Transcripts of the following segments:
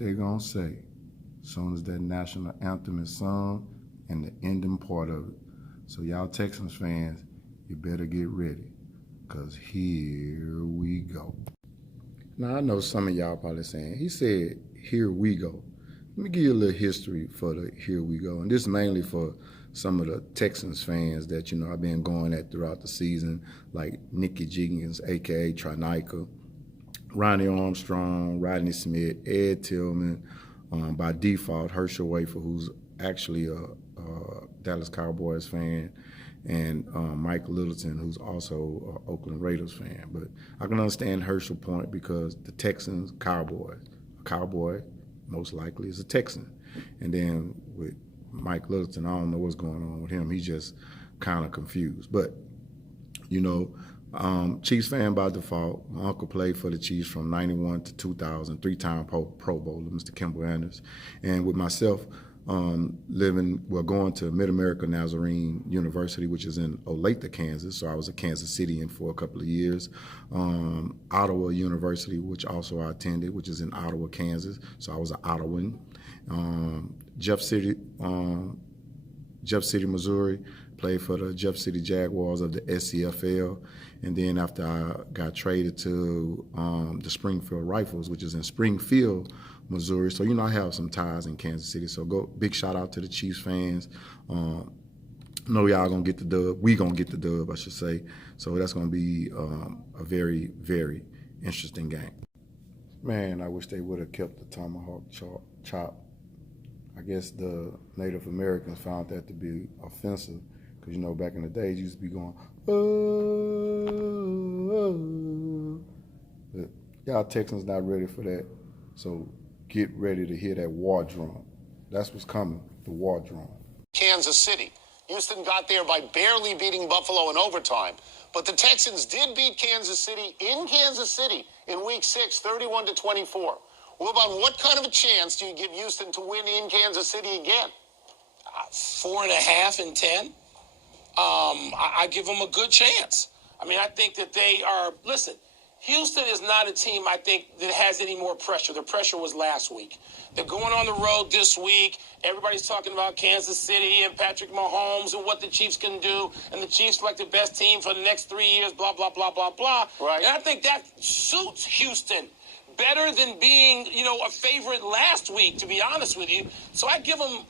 they're going to say as soon as that national anthem is sung and the ending part of it. So y'all Texans fans, you better get ready, because here we go. Now, I know some of y'all probably saying, he said, here we go. Let me give you a little history for the here we go. And this is mainly for some of the Texans fans that, I've been going at throughout the season, like Nicky Jenkins, a.k.a. Trineka, Ronnie Armstrong, Rodney Smith, Ed Tillman, by default, Hershel Wafer, who's actually a Dallas Cowboys fan, and Mike Littleton, who's also an Oakland Raiders fan. But I can understand Herschel's point, because the Texans, Cowboys, a Cowboy most likely is a Texan. And then with Mike Littleton, I don't know what's going on with him. He's just kind of confused. But, Chiefs fan by default. My uncle played for the Chiefs from 91 to 2000, three-time Pro Bowler, Mr. Kimball Anders. And with myself, going to Mid-America Nazarene University, which is in Olathe, Kansas. So I was a Kansas Cityan for a couple of years. Ottawa University, which also I attended, which is in Ottawa, Kansas. So I was an Ottawan. Jeff City, Missouri, played for the Jeff City Jaguars of the SCFL. And then after I got traded to the Springfield Rifles, which is in Springfield, Missouri. So, I have some ties in Kansas City. So big shout out to the Chiefs fans. Know y'all gonna get the dub. We gonna get the dub, I should say. So that's gonna be a very, very interesting game. Man, I wish they would have kept the tomahawk chop. I guess the Native Americans found that to be offensive, because, back in the days, you used to be going, oh. But y'all Texans not ready for that. So get ready to hear that war drum. That's what's coming, the war drum. Kansas City. Houston got there by barely beating Buffalo in overtime. But the Texans did beat Kansas City in Kansas City in Week 6, 31-24. Well, what kind of a chance do you give Houston to win in Kansas City again? 4.5 and 10. I give them a good chance. I think that they are, listen, Houston is not a team, I think, that has any more pressure. The pressure was last week. They're going on the road this week. Everybody's talking about Kansas City and Patrick Mahomes and what the Chiefs can do. And the Chiefs like the best team for the next 3 years, blah, blah, blah, blah, blah. Right. And I think that suits Houston better than being, a favorite last week, to be honest with you. So I give them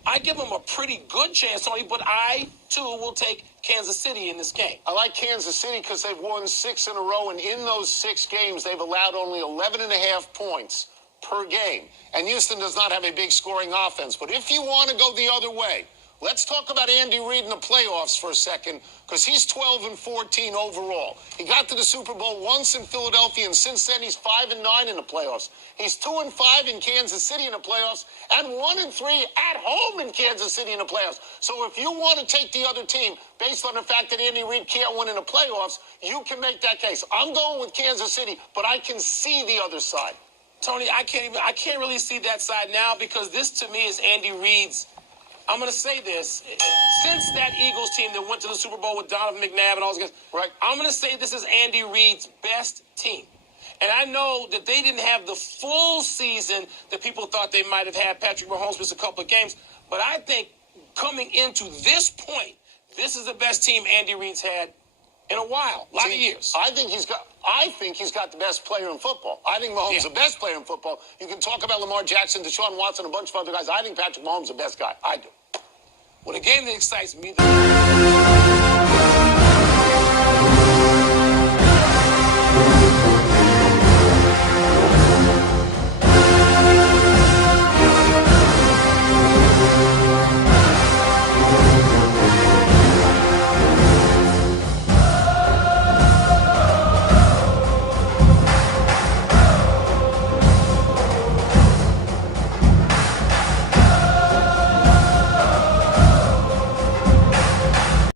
a pretty good chance, Tony, but I, too, will take Kansas City in this game. I like Kansas City because they've won 6 in a row, and in those 6 games, they've allowed only 11.5 points per game. And Houston does not have a big scoring offense. But if you want to go the other way, let's talk about Andy Reid in the playoffs for a second, because he's 12-14 overall. He got to the Super Bowl once in Philadelphia, and since then he's 5-9 in the playoffs. He's 2-5 in Kansas City in the playoffs, and 1-3 at home in Kansas City in the playoffs. So if you want to take the other team based on the fact that Andy Reid can't win in the playoffs, you can make that case. I'm going with Kansas City, but I can see the other side. Tony, I can't really see that side now, because this to me is Andy Reid's. I'm going to say this. Since that Eagles team that went to the Super Bowl with Donovan McNabb and all those guys, right, I'm going to say this is Andy Reid's best team. And I know that they didn't have the full season that people thought they might have had. Patrick Mahomes missed a couple of games. But I think coming into this point, this is the best team Andy Reid's had in a while, a lot of years. I think he's got the best player in football. I think Mahomes is the best player in football. You can talk about Lamar Jackson, Deshaun Watson, a bunch of other guys. I think Patrick Mahomes is the best guy. I do. Well, the game that excites me